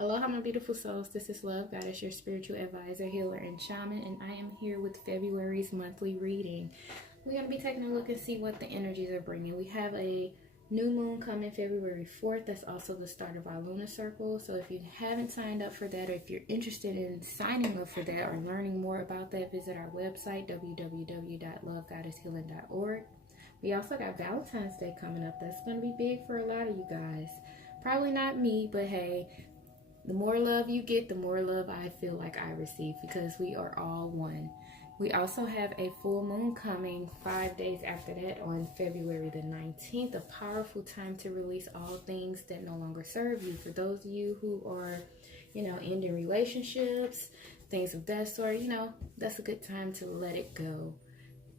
Aloha, my beautiful souls. This is Love Goddess, your spiritual advisor, healer, and shaman, and I am here with February's monthly reading. We're going to be taking a look and see what the energies are bringing. We have a new moon coming February 4th. That's also the start of our lunar circle. So if you haven't signed up for that, or if you're interested in signing up for that or learning more about that, visit our website, www.lovegoddesshealing.org. We also got Valentine's Day coming up. That's going to be big for a lot of you guys. Probably not me, but hey, the more love you get, the more love I feel like I receive, because we are all one. We also have a full moon coming 5 days after that on February the 19th, a powerful time to release all things that no longer serve you. For those of you who are, ending relationships, things of that sort, that's a good time to let it go.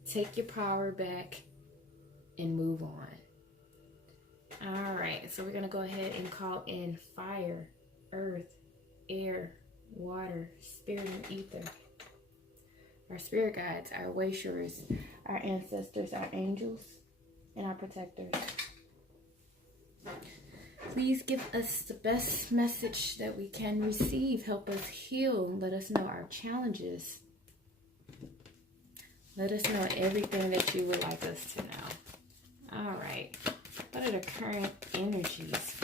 Take your power back and move on. All right, so we're going to go ahead and call in fire, earth, air, water, spirit, and ether. Our spirit guides, our wayshowers, our ancestors, our angels, and our protectors. Please give us the best message that we can receive. Help us heal. Let us know our challenges. Let us know everything that you would like us to know. All right. What are the current energies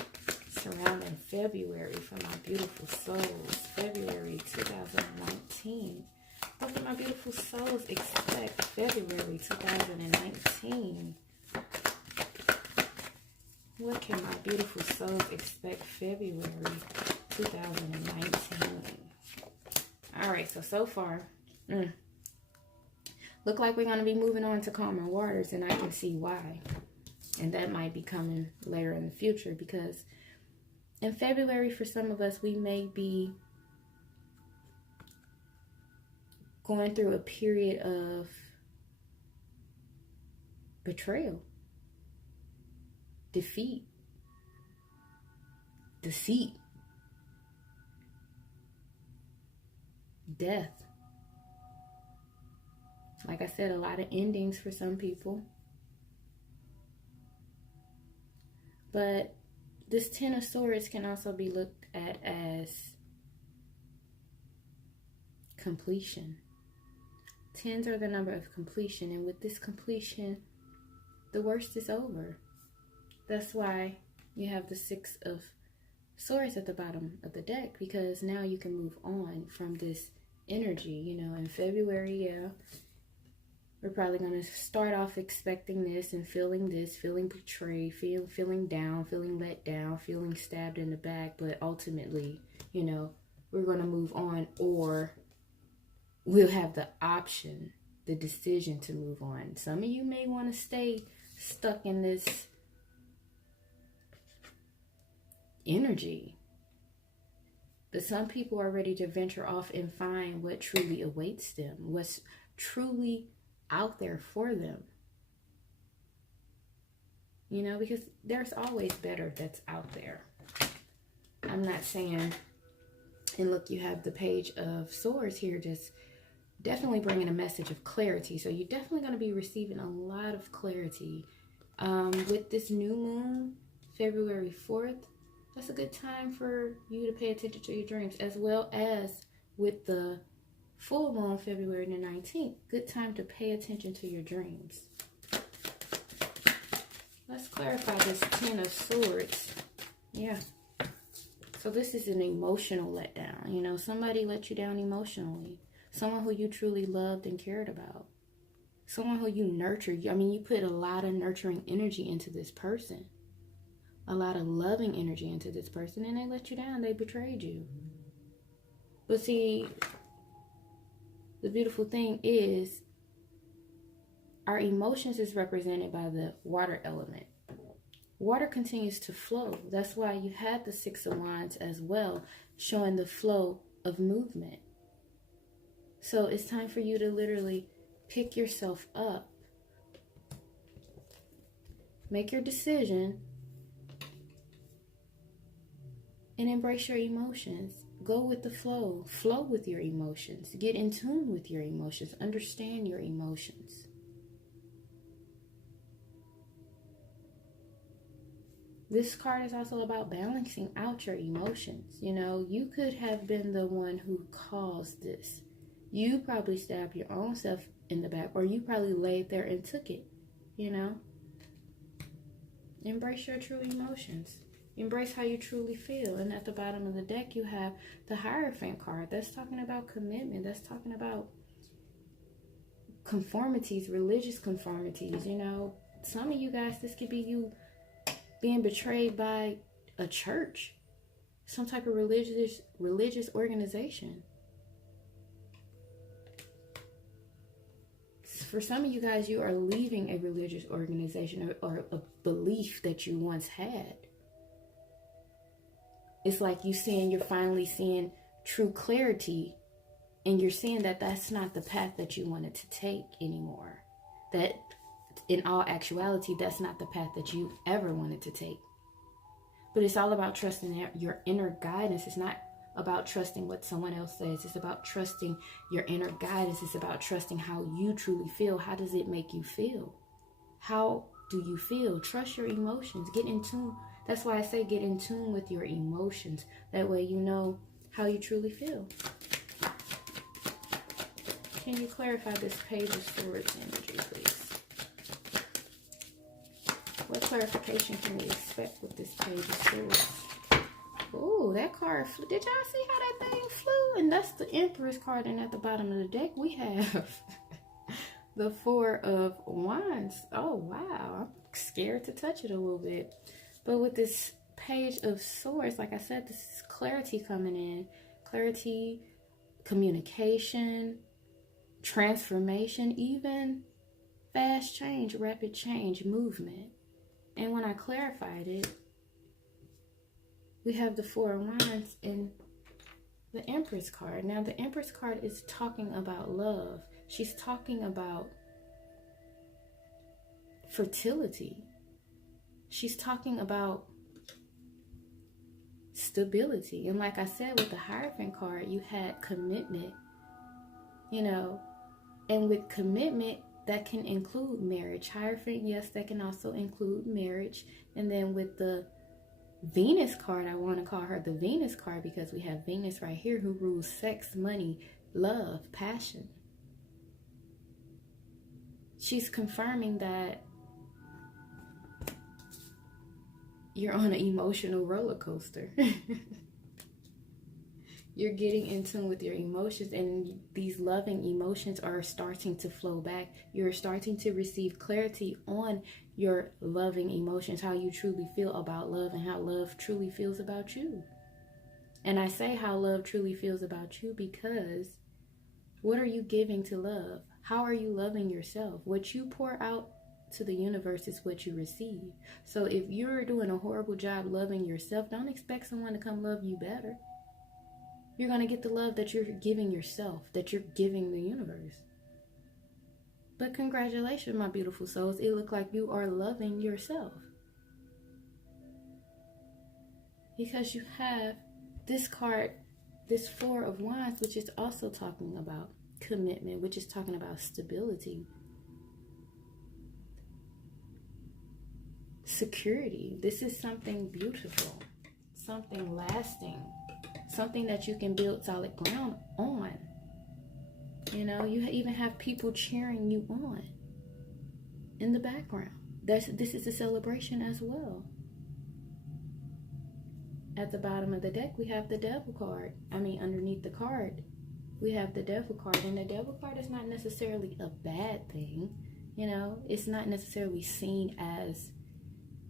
surrounding February for my beautiful souls? February 2019. What can my beautiful souls expect February 2019? What can my beautiful souls expect February 2019? All right, so far, look like we're going to be moving on to calmer waters, and I can see why. And that might be coming later in the future, because in February, for some of us, we may be going through a period of betrayal, defeat, deceit, death. Like I said, a lot of endings for some people. But this Ten of Swords can also be looked at as completion. Tens are the number of completion, and with this completion, the worst is over. That's why you have the Six of Swords at the bottom of the deck, because now you can move on from this energy. In February, we're probably going to start off expecting this and feeling this, feeling betrayed, feeling down, feeling let down, feeling stabbed in the back. But ultimately, we're going to move on, or we'll have the option, the decision to move on. Some of you may want to stay stuck in this energy, but some people are ready to venture off and find what truly awaits them, what's truly out there for them. Because there's always better that's out there. I'm not saying, and look, you have the Page of Swords here, just definitely bringing a message of clarity. So you're definitely going to be receiving a lot of clarity. With this new moon, February 4th, that's a good time for you to pay attention to your dreams, as well as with the full moon, February the 19th. Good time to pay attention to your dreams. Let's clarify this Ten of Swords. Yeah. So this is an emotional letdown. Somebody let you down emotionally. Someone who you truly loved and cared about. Someone who you nurtured. You put a lot of nurturing energy into this person. A lot of loving energy into this person, and they let you down. They betrayed you. But see, the beautiful thing is, our emotions is represented by the water element. Water continues to flow. That's why you have the Six of Wands as well, showing the flow of movement. So it's time for you to literally pick yourself up. Make your decision and embrace your emotions. Go with the flow. Flow with your emotions. Get in tune with your emotions. Understand your emotions. This card is also about balancing out your emotions. You know, you could have been the one who caused this. You probably stabbed your own self in the back, or you probably laid there and took it, you know. Embrace your true emotions. Embrace how you truly feel. And at the bottom of the deck, you have the Hierophant card. That's talking about commitment. That's talking about conformities, religious conformities. You know, some of you guys, this could be you being betrayed by a church, some type of religious organization. For some of you guys, you are leaving a religious organization or a belief that you once had. It's like you're finally seeing true clarity, and you're seeing that that's not the path that you wanted to take anymore. That in all actuality, that's not the path that you ever wanted to take. But it's all about trusting your inner guidance. It's not about trusting what someone else says. It's about trusting your inner guidance. It's about trusting how you truly feel. How does it make you feel? How do you feel? Trust your emotions. Get in tune. That's why I say get in tune with your emotions. That way you know how you truly feel. Can you clarify this Page of Swords energy, please? What clarification can we expect with this Page of Swords? Oh, that card flew. Did y'all see how that thing flew? And that's the Empress card. And at the bottom of the deck, we have the Four of Wands. Oh, wow. I'm scared to touch it a little bit. But with this Page of Swords, like I said, this is clarity coming in. Clarity, communication, transformation, even fast change, rapid change, movement. And when I clarified it, we have the Four of Wands and the Empress card. Now, the Empress card is talking about love. She's talking about fertility. She's talking about stability. And like I said, with the Hierophant card, you had commitment, you know, and with commitment, that can include marriage. Hierophant, yes, that can also include marriage. And then with the Venus card, I want to call her the Venus card because we have Venus right here who rules sex, money, love, passion. She's confirming that you're on an emotional roller coaster. You're getting in tune with your emotions, and these loving emotions are starting to flow back. You're starting to receive clarity on your loving emotions, how you truly feel about love and how love truly feels about you. And I say how love truly feels about you because what are you giving to love? How are you loving yourself? What you pour out to the universe is what you receive. So if you're doing a horrible job loving yourself, don't expect someone to come love you better. You're going to get the love that you're giving yourself, that you're giving the universe. But congratulations, my beautiful souls. It looks like you are loving yourself. Because you have this card, this Four of Wands, which is also talking about commitment, which is talking about stability, security. This is something beautiful, something lasting, something that you can build solid ground on. You know, you even have people cheering you on in the background. This is a celebration as well. At the bottom of the deck, we have the Devil card. Underneath the card, we have the Devil card. And the Devil card is not necessarily a bad thing. You know, it's not necessarily seen as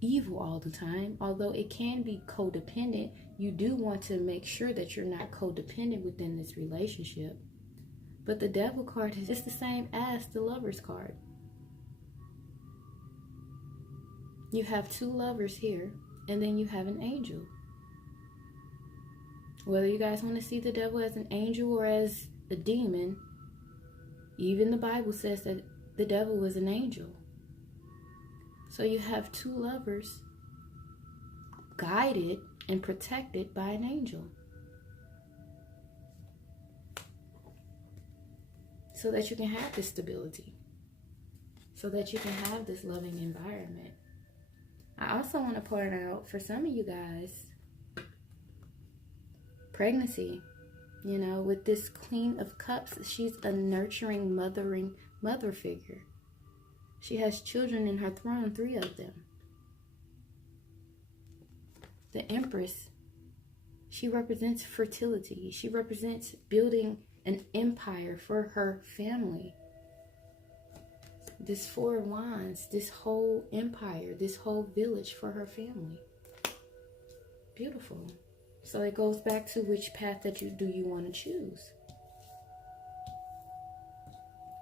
evil all the time. Although it can be codependent, you do want to make sure that you're not codependent within this relationship. But the Devil card is just the same as the Lover's card. You have two lovers here, and then you have an angel. Whether you guys want to see the devil as an angel or as a demon, even the Bible says that the devil was an angel. So you have two lovers guided and protected by an angel, so that you can have this stability, so that you can have this loving environment. I also want to point out for some of you guys, pregnancy. You know, with this Queen of Cups, she's a nurturing, mother figure. She has children in her throne, 3 of them. The Empress, she represents fertility. She represents building an empire for her family. This 4 of Wands, this whole empire, this whole village for her family. Beautiful. So it goes back to which path that do you want to choose?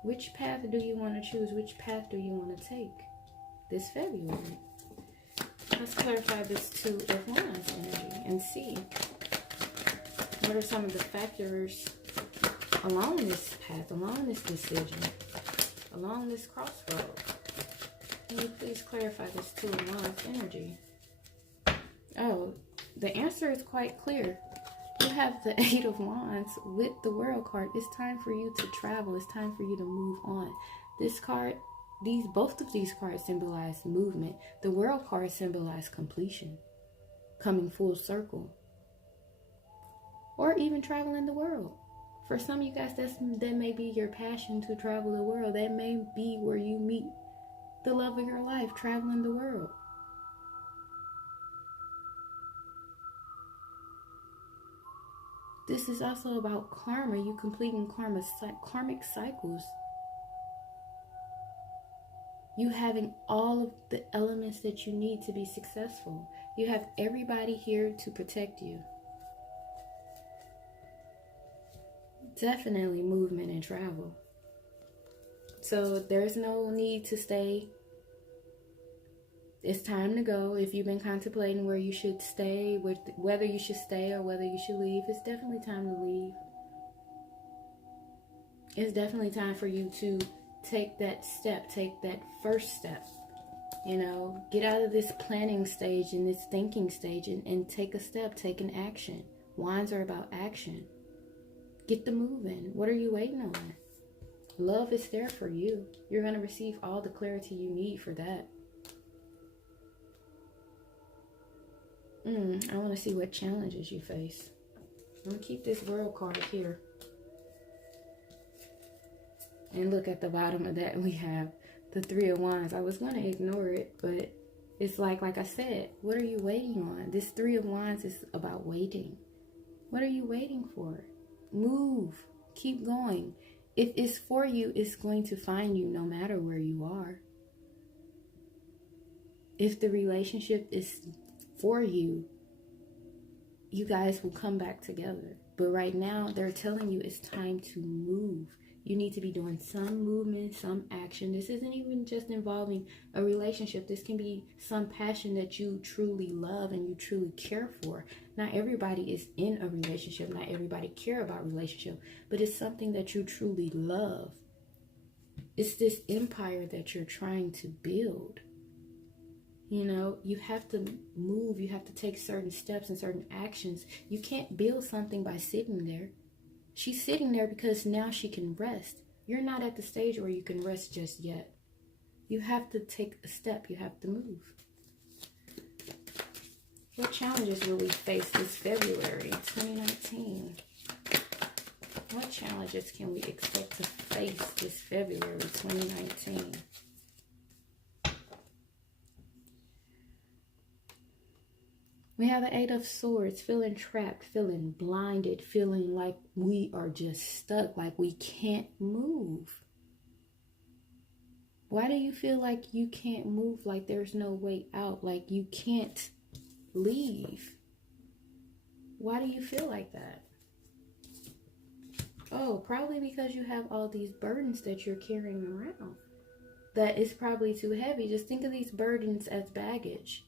Which path do you want to choose? Which path do you want to take this February? Let's clarify this 2 of Wands energy and see what are some of the factors along this path, along this decision, along this crossroad. Can you please clarify this 2 of Wands energy? Oh, the answer is quite clear. You have the 8 of Wands with the World card. It's time for you to travel. It's time for you to move on. This card, both of these cards symbolize movement. The World card symbolizes completion, coming full circle, or even traveling the world. For some of you guys, that may be your passion to travel the world. That may be where you meet the love of your life, traveling the world. This is also about karma, you completing karmic cycles. You having all of the elements that you need to be successful. You have everybody here to protect you. Definitely movement and travel. So there's no need to stay. It's time to go. If you've been contemplating where you should stay, whether you should stay or whether you should leave, it's definitely time to leave. It's definitely time for you to take that step, take that first step. You know, get out of this planning stage and this thinking stage and take a step, take an action. Wands are about action. Get the moving. What are you waiting on? Love is there for you. You're going to receive all the clarity you need for that. I want to see what challenges you face. I'm going to keep this World card here. And look at the bottom of that. We have the 3 of Wands. I was going to ignore it, but it's like I said, what are you waiting on? This 3 of Wands is about waiting. What are you waiting for? Move. Keep going. If it's for you, it's going to find you no matter where you are. If the relationship is for you, you guys will come back together. But right now, they're telling you it's time to move. You need to be doing some movement, some action. This isn't even just involving a relationship. This can be some passion that you truly love and you truly care for. Not everybody is in a relationship. Not everybody care about relationship. But it's something that you truly love. It's this empire that you're trying to build. You know, you have to move. You have to take certain steps and certain actions. You can't build something by sitting there. She's sitting there because now she can rest. You're not at the stage where you can rest just yet. You have to take a step. You have to move. What challenges will we face this February 2019? What challenges can we expect to face this February 2019? We have the 8 of Swords, feeling trapped, feeling blinded, feeling like we are just stuck, like we can't move. Why do you feel like you can't move, like there's no way out, like you can't leave? Why do you feel like that? Oh, probably because you have all these burdens that you're carrying around. That is probably too heavy. Just think of these burdens as baggage.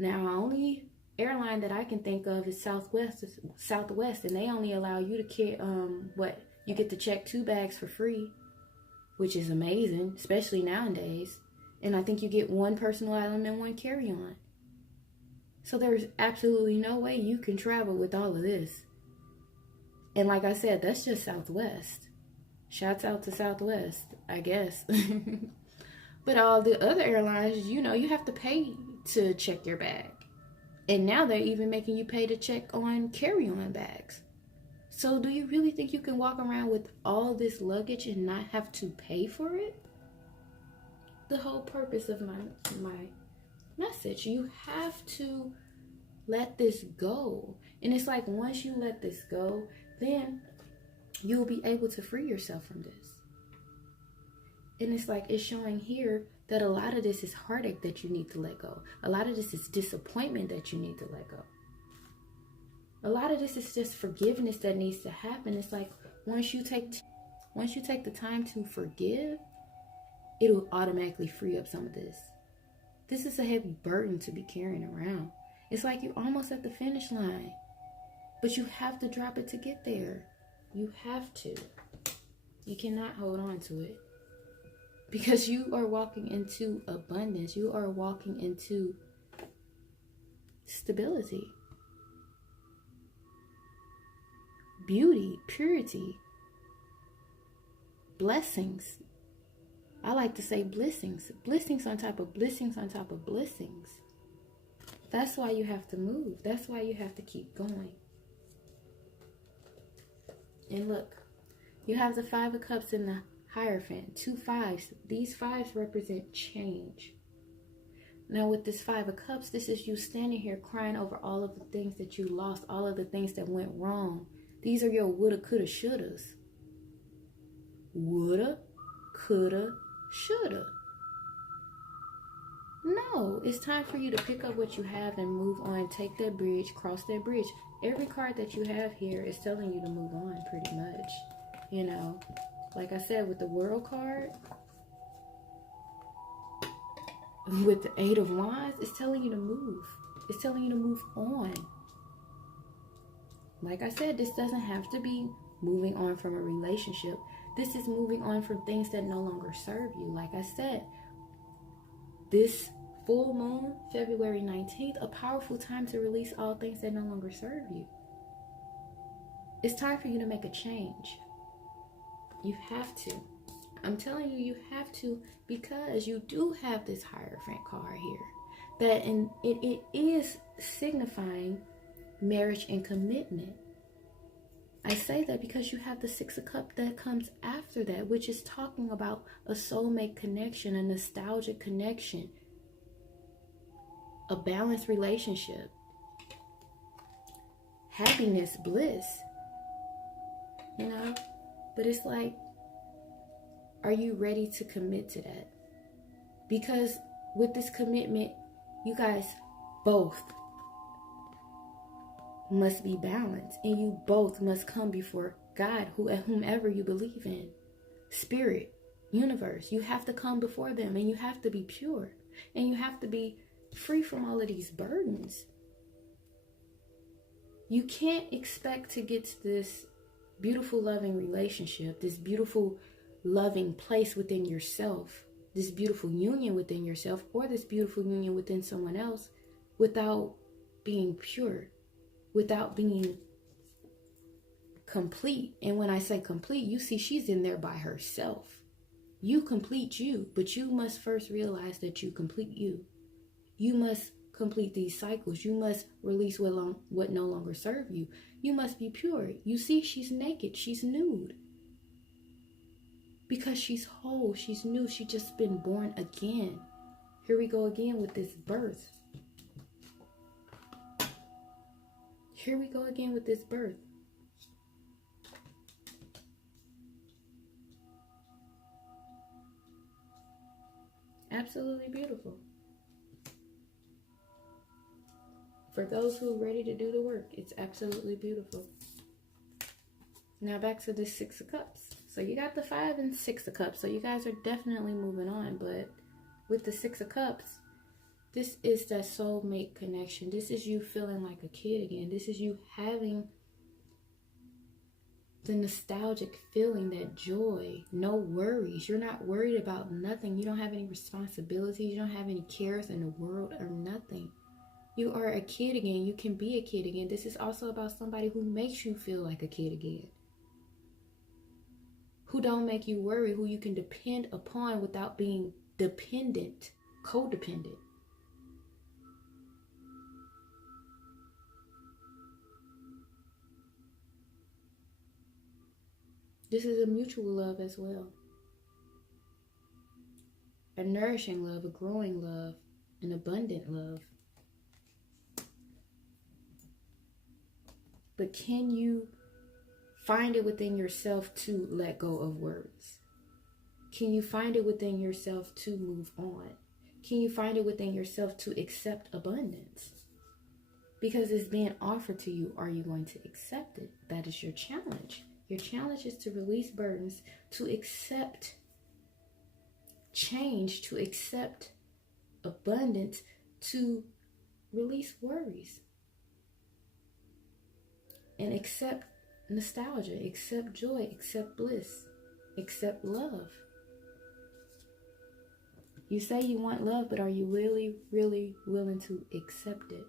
Now, only airline that I can think of is Southwest, and they only allow you to carry, you get to check 2 bags for free, which is amazing, especially nowadays. And I think you get 1 personal item and 1 carry-on. So there's absolutely no way you can travel with all of this. And like I said, that's just Southwest. Shouts out to Southwest, I guess. But all the other airlines, you know, you have to pay to check your bag. And now they're even making you pay to check on carry-on bags. So do you really think you can walk around with all this luggage and not have to pay for it? The whole purpose of my message, you have to let this go. And it's like, once you let this go, then you'll be able to free yourself from this. And it's like, it's showing here that a lot of this is heartache that you need to let go. A lot of this is disappointment that you need to let go. A lot of this is just forgiveness that needs to happen. It's like, once you take the time to forgive, it'll automatically free up some of this. This is a heavy burden to be carrying around. It's like you're almost at the finish line, but you have to drop it to get there. You have to. You cannot hold on to it. Because you are walking into abundance. You are walking into stability, beauty, purity, blessings. I like to say blessings. Blessings on top of blessings on top of blessings. That's why you have to move. That's why you have to keep going. And look, you have the 5 of Cups in the Hierophant, 2 5s. These 5s represent change. Now with this 5 of Cups, this is you standing here crying over all of the things that you lost, all of the things that went wrong. These are your woulda, coulda, shouldas. Woulda, coulda, shoulda. No, it's time for you to pick up what you have and move on. Take that bridge, cross that bridge. Every card that you have here is telling you to move on pretty much. You know, like I said, with the World card, with the 8 of Wands, it's telling you to move. It's telling you to move on. Like I said, this doesn't have to be moving on from a relationship. This is moving on from things that no longer serve you. Like I said, this full moon, February 19th, a powerful time to release all things that no longer serve you. It's time for you to make a change. You have to. I'm telling you, you have to, because you do have this Hierophant card here. That and it is signifying marriage and commitment. I say that because you have the 6 of Cups that comes after that, which is talking about a soulmate connection, a nostalgic connection, a balanced relationship, happiness, bliss, you know? But it's like, are you ready to commit to that? Because with this commitment, you guys both must be balanced, and you both must come before God, whomever you believe in, spirit, universe. You have to come before them, and you have to be pure, and you have to be free from all of these burdens. You can't expect to get to this beautiful loving relationship, this beautiful loving place within yourself, this beautiful union within yourself, or this beautiful union within someone else, without being pure, without being complete. And when I say complete, you see she's in there by herself. You complete you, but you must first realize that you complete you. You must complete these cycles. You must release what no longer serve you. You must be pure. You see, she's naked. She's nude. Because she's whole. She's new. She's just been born again. Here we go again with this birth. Here we go again with this birth. Absolutely beautiful. For those who are ready to do the work, it's absolutely beautiful. Now back to this 6 of Cups. So you got the 5 and 6 of Cups. So you guys are definitely moving on. But with the 6 of Cups, this is that soulmate connection. This is you feeling like a kid again. This is you having the nostalgic feeling, that joy, no worries. You're not worried about nothing. You don't have any responsibilities. You don't have any cares in the world or nothing. You are a kid again. You can be a kid again. This is also about somebody who makes you feel like a kid again. Who don't make you worry, who you can depend upon without being dependent, codependent. This is a mutual love as well. A nourishing love, a growing love, an abundant love. But can you find it within yourself to let go of words? Can you find it within yourself to move on? Can you find it within yourself to accept abundance? Because it's being offered to you. Are you going to accept it? That is your challenge. Your challenge is to release burdens, to accept change, to accept abundance, to release worries. And accept nostalgia, accept joy, accept bliss, accept love. You say you want love, but are you really, really willing to accept it?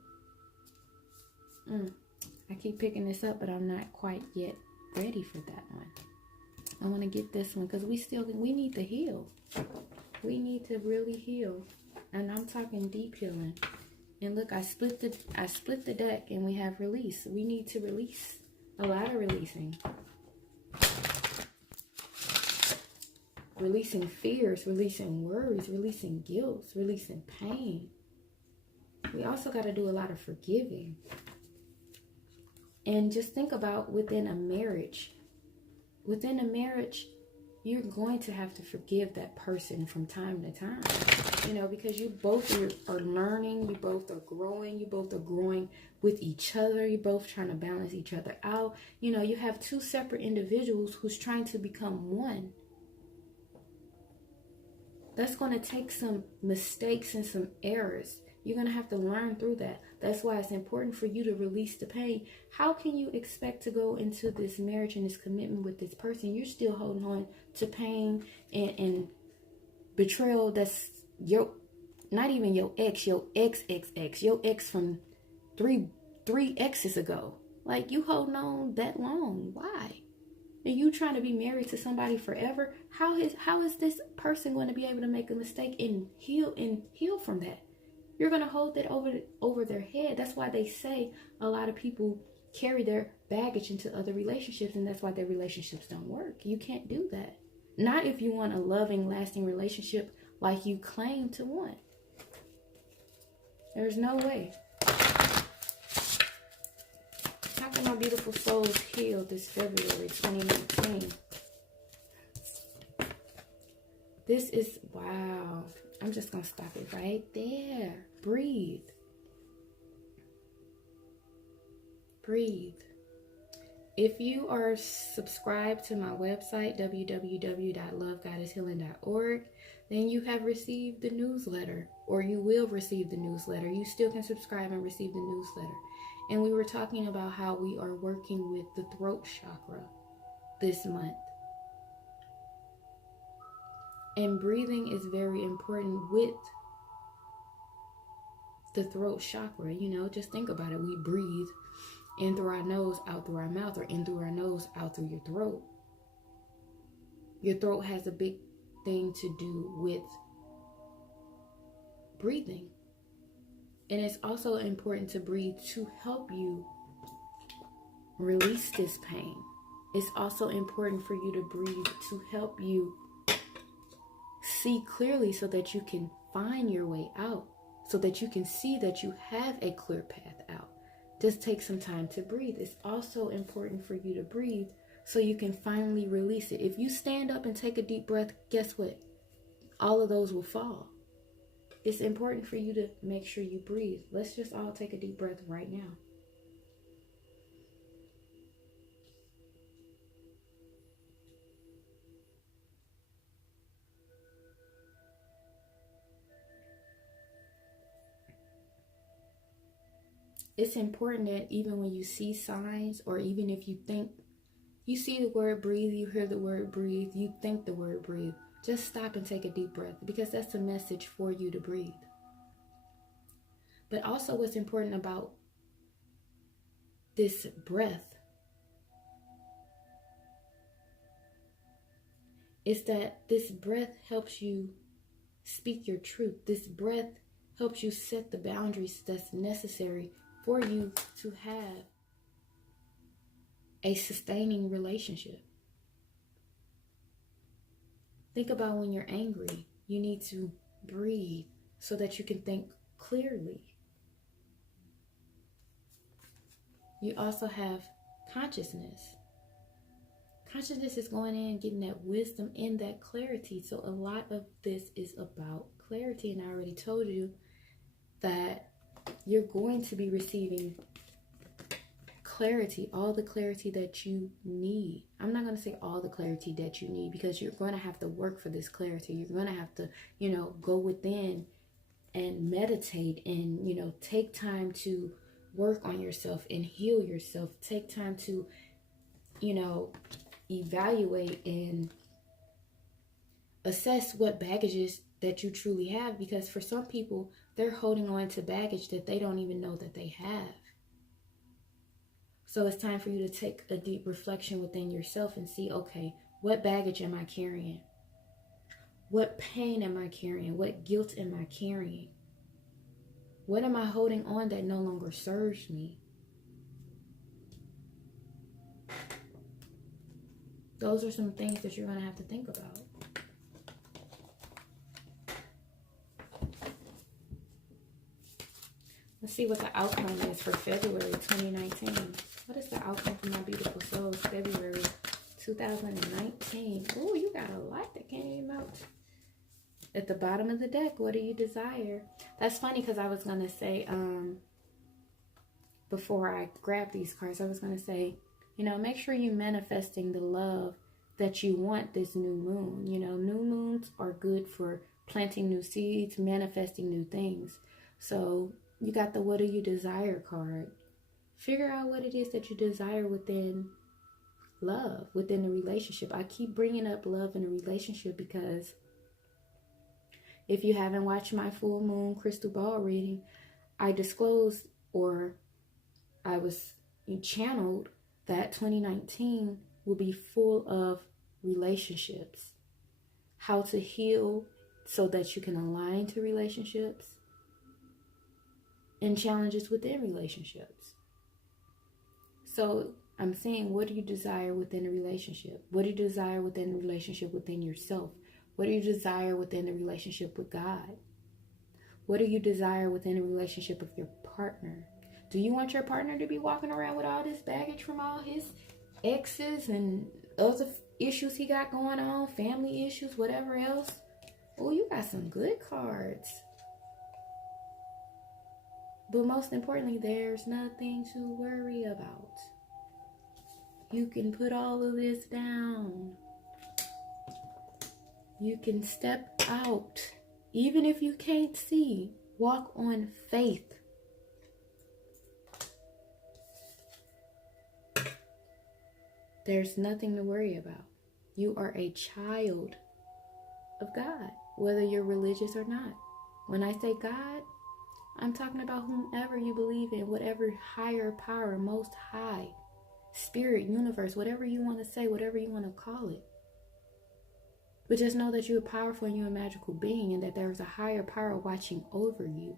I keep picking this up, but I'm not quite yet ready for that one. I want to get this one because we need to heal. We need to really heal. And I'm talking deep healing. And look, I split the deck and we have release. We need to release. A lot of releasing. Releasing fears, releasing worries, releasing guilt, releasing pain. We also got to do a lot of forgiving. And just think about within a marriage. Within a marriage, you're going to have to forgive that person from time to time. You know, because you both are learning, you both are growing, you both are growing with each other, you're both trying to balance each other out. You know, you have two separate individuals who's trying to become one. That's going to take some mistakes and some errors. You're going to have to learn through that. That's why it's important for you to release the pain. How can you expect to go into this marriage and this commitment with this person? You're still holding on to pain and betrayal that's not even your ex, your ex, your ex from three exes ago. Like, you holding on that long. Why? Are you trying to be married to somebody forever? How is this person going to be able to make a mistake and heal from that? You're going to hold that over their head. That's why they say a lot of people carry their baggage into other relationships, and that's why their relationships don't work. You can't do that. Not if you want a loving, lasting relationship like you claim to want. There's no way. How can my beautiful souls heal this February 2019? This is, wow. I'm just going to stop it right there. Breathe. Breathe. If you are subscribed to my website, www.lovegoddesshealing.org, then you have received the newsletter, or you will receive the newsletter. You still can subscribe and receive the newsletter. And we were talking about how we are working with the throat chakra this month. And breathing is very important with the throat chakra. You know, just think about it. We breathe in through our nose, out through our mouth, or in through our nose, out through your throat. Your throat has a big thing to do with breathing. And it's also important to breathe to help you release this pain. It's also important for you to breathe to help you see clearly so that you can find your way out, so that you can see that you have a clear path out. Just take some time to breathe. It's also important for you to breathe so you can finally release it. If you stand up and take a deep breath, guess what? All of those will fall. It's important for you to make sure you breathe. Let's just all take a deep breath right now. It's important that even when you see signs, or even if you think you see the word breathe, you hear the word breathe, you think the word breathe, just stop and take a deep breath, because that's a message for you to breathe. But also what's important about this breath is that this breath helps you speak your truth. This breath helps you set the boundaries that's necessary for you to have a sustaining relationship. Think about when you're angry. You need to breathe so that you can think clearly. You also have consciousness. Consciousness is going in, getting that wisdom and that clarity. So a lot of this is about clarity. And I already told you that you're going to be receiving clarity, all the clarity that you need. I'm not going to say all the clarity that you need, because you're going to have to work for this clarity. You're going to have to, go within and meditate and, take time to work on yourself and heal yourself. Take time to, evaluate and assess what baggages that you truly have, because for some people, they're holding on to baggage that they don't even know that they have. So it's time for you to take a deep reflection within yourself and see, okay, what baggage am I carrying? What pain am I carrying? What guilt am I carrying? What am I holding on that no longer serves me? Those are some things that you're going to have to think about. Let's see what the outcome is for February 2019. What is the outcome for my beautiful souls, February 2019? Oh, you got a lot that came out. At the bottom of the deck, what do you desire? That's funny, because I was going to say, before I grab these cards, I was going to say, make sure you're manifesting the love that you want this new moon. New moons are good for planting new seeds, manifesting new things. So you got the what do you desire card. Figure out what it is that you desire within love, within the relationship. I keep bringing up love in a relationship because if you haven't watched my full moon crystal ball reading, I disclosed, or I was channeled, that 2019 will be full of relationships. How to heal so that you can align to relationships, and challenges within relationships. So I'm saying, what do you desire within a relationship? What do you desire within a relationship within yourself? What do you desire within a relationship with God? What do you desire within a relationship with your partner? Do you want your partner to be walking around with all this baggage from all his exes and other issues he got going on, family issues, whatever else? Oh, you got some good cards. But most importantly, there's nothing to worry about. You can put all of this down. You can step out. Even if you can't see, walk on faith. There's nothing to worry about. You are a child of God, whether you're religious or not. When I say God, I'm talking about whomever you believe in, whatever higher power, most high, spirit, universe, whatever you want to say, whatever you want to call it. But just know that you're powerful and you're a magical being, and that there's a higher power watching over you.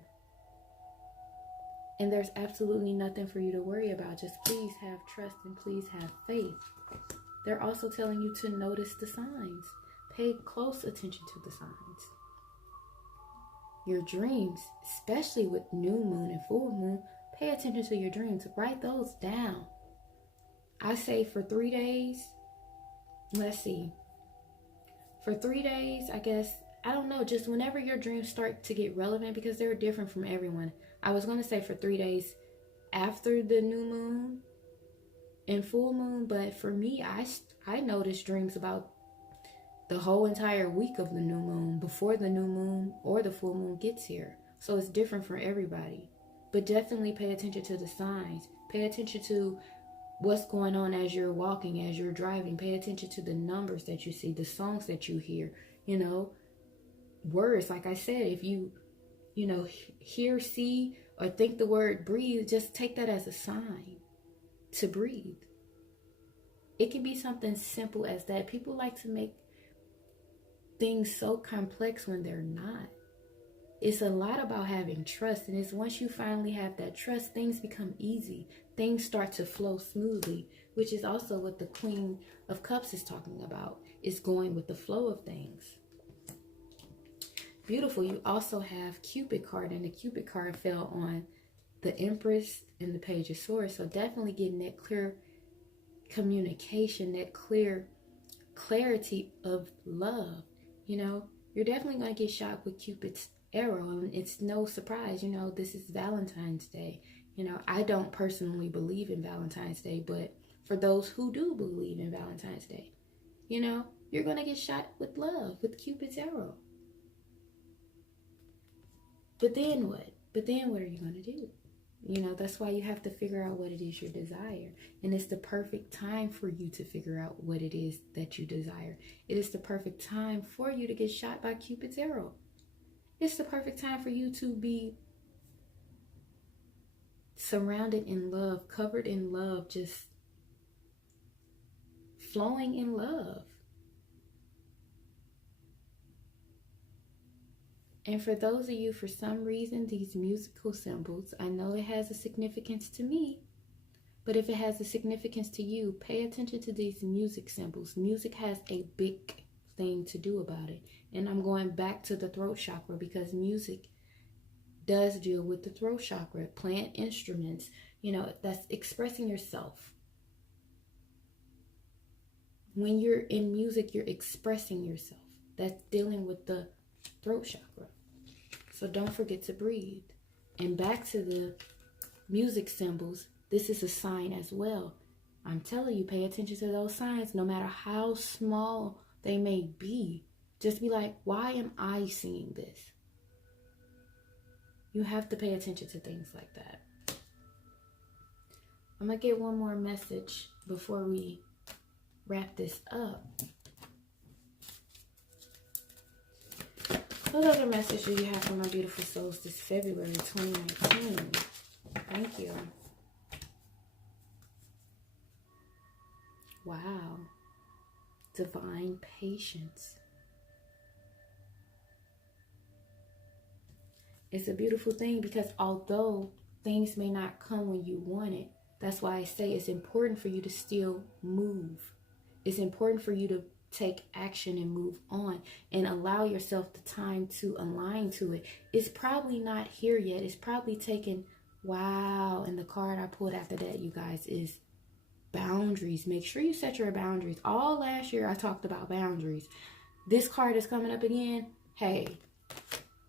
And there's absolutely nothing for you to worry about. Just please have trust and please have faith. They're also telling you to notice the signs. Pay close attention to the signs. Your dreams, especially with new moon and full moon, pay attention to your dreams. Write those down. I say for 3 days, let's see. For 3 days, I guess, I don't know, just whenever your dreams start to get relevant, because they're different from everyone. I was going to say for 3 days after the new moon and full moon, but for me, I noticed dreams about the whole entire week of the new moon, before the new moon or the full moon gets here. So it's different for everybody. But definitely pay attention to the signs. Pay attention to what's going on as you're walking, as you're driving. Pay attention to the numbers that you see, the songs that you hear, words. Like I said, if you hear, see, or think the word breathe, just take that as a sign to breathe. It can be something simple as that. People like to make things so complex when they're not. It's a lot about having trust, and it's once you finally have that trust, things become easy. Things start to flow smoothly, which is also what the Queen of Cups is talking about, is going with the flow of things. Beautiful. You also have Cupid card, and the Cupid card fell on the Empress and the Page of Swords. So definitely getting that clear communication, that clear clarity of love. You know, you're definitely going to get shot with Cupid's arrow, and it's no surprise. You know, this is Valentine's Day. You know, I don't personally believe in Valentine's Day, but for those who do believe in Valentine's Day, you know, you're going to get shot with love, with Cupid's arrow. But then what? But then what are you going to do? You know, that's why you have to figure out what it is you desire. And it's the perfect time for you to figure out what it is that you desire. It is the perfect time for you to get shot by Cupid's arrow. It's the perfect time for you to be surrounded in love, covered in love, just flowing in love. And for those of you, for some reason, these musical symbols, I know it has a significance to me, but if it has a significance to you, pay attention to these music symbols. Music has a big thing to do about it. And I'm going back to the throat chakra, because music does deal with the throat chakra. Playing instruments, you know, that's expressing yourself. When you're in music, you're expressing yourself. That's dealing with the throat chakra. So don't forget to breathe. And back to the music symbols, this is a sign as well. I'm telling you, pay attention to those signs, no matter how small they may be. Just be like, why am I seeing this? You have to pay attention to things like that. I'm going to get one more message before we wrap this up. What other message do you have for my beautiful souls this February 2019? Thank you. Wow. Divine patience. It's a beautiful thing, because although things may not come when you want it, that's why I say it's important for you to still move. It's important for you to take action and move on and allow yourself the time to align to it. It's probably not here yet. It's probably taken, wow. And the card I pulled after that, you guys, is boundaries. Make sure you set your boundaries. All last year I talked about boundaries. This card is coming up again. Hey,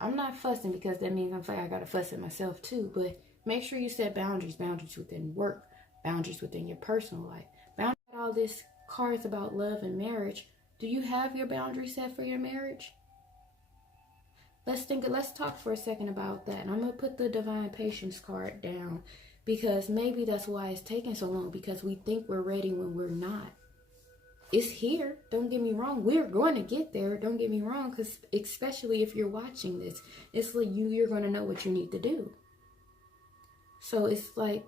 I'm not fussing, because that means I'm like, I gotta fuss at myself too. But make sure you set boundaries. Boundaries within work. Boundaries within your personal life. Boundaries. All this cards about love and marriage. Do you have your boundaries set for your marriage? Let's talk for a second about that. And I'm gonna put the Divine Patience card down, because maybe that's why it's taking so long, because we think we're ready when we're not. It's here. Don't get me wrong. We're going to get there. Don't get me wrong, because especially if you're watching this, it's like you're going to know what you need to do. So it's like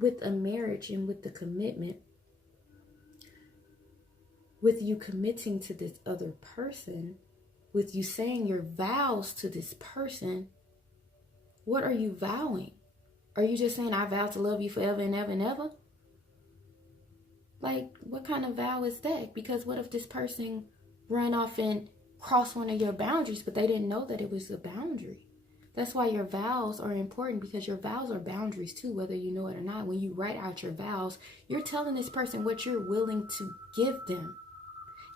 with a marriage and with the commitment, with you committing to this other person, with you saying your vows to this person, what are you vowing? Are you just saying, I vow to love you forever and ever and ever? Like, what kind of vow is that? Because what if this person run off and cross one of your boundaries, but they didn't know that it was a boundary? That's why your vows are important, because your vows are boundaries too, whether you know it or not. When you write out your vows, you're telling this person what you're willing to give them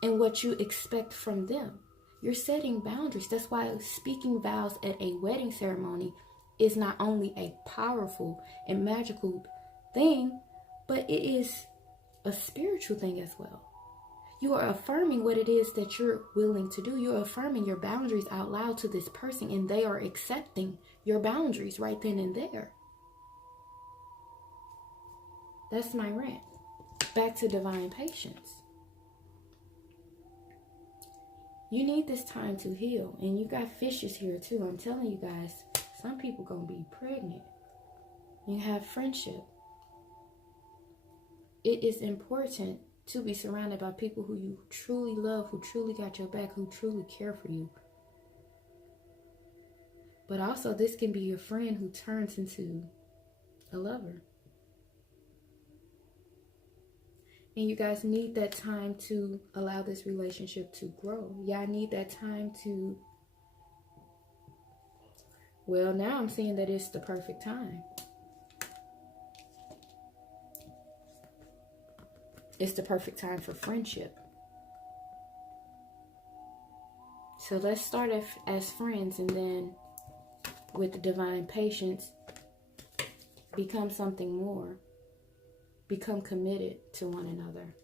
and what you expect from them. You're setting boundaries. That's why speaking vows at a wedding ceremony is not only a powerful and magical thing, but it is a spiritual thing as well. You are affirming what it is that you're willing to do. You're affirming your boundaries out loud to this person, and they are accepting your boundaries right then and there. That's my rant. Back to Divine Patience. You need this time to heal, and you got fishes here too. I'm telling you guys, some people gonna be pregnant. You have friendship. It is important to be surrounded by people who you truly love, who truly got your back, who truly care for you. But also, this can be your friend who turns into a lover. And you guys need that time to allow this relationship to grow. Y'all need that time to, well, now I'm seeing that it's the perfect time. It's the perfect time for friendship. So let's start as friends, and then with the divine patience, become something more. Become committed to one another.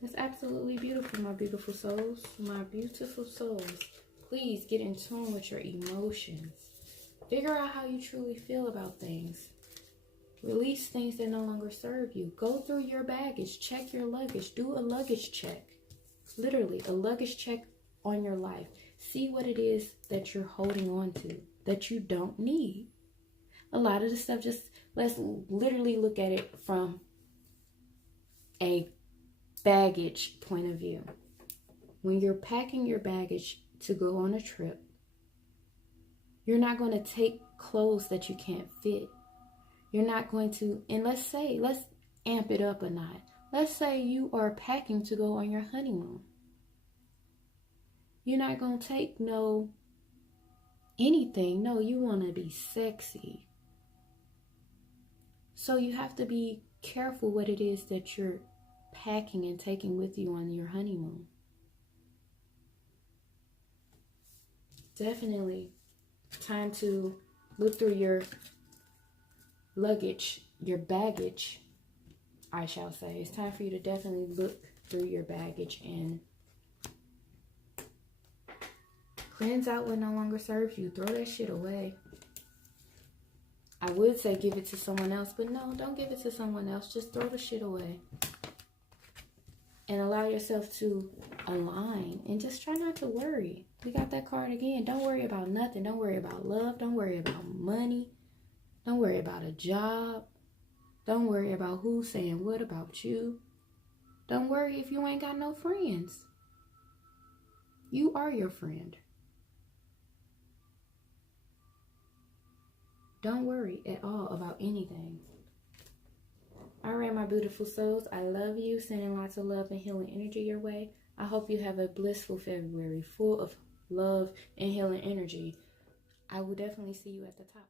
That's absolutely beautiful, my beautiful souls. My beautiful souls. Please get in tune with your emotions. Figure out how you truly feel about things. Release things that no longer serve you. Go through your baggage. Check your luggage. Do a luggage check. Literally, a luggage check on your life. See what it is that you're holding on to that you don't need. A lot of the stuff, just let's literally look at it from a baggage point of view. When you're packing your baggage to go on a trip, you're not going to take clothes that you can't fit. You're not going to, and let's amp it up a notch. Let's say you are packing to go on your honeymoon. You're not going to take anything. No, you want to be sexy. So you have to be careful what it is that you're packing and taking with you on your honeymoon. Definitely time to look through your luggage, your baggage, I shall say. It's time for you to definitely look through your baggage and cleanse out what no longer serves you. Throw that shit away. I would say give it to someone else, but no, don't give it to someone else. Just throw the shit away. And allow yourself to align and just try not to worry. We got that card again. Don't worry about nothing. Don't worry about love. Don't worry about money. Don't worry about a job. Don't worry about who's saying what about you. Don't worry if you ain't got no friends. You are your friend. Don't worry at all about anything. All right, my beautiful souls, I love you. Sending lots of love and healing energy your way. I hope you have a blissful February full of love and healing energy. I will definitely see you at the top.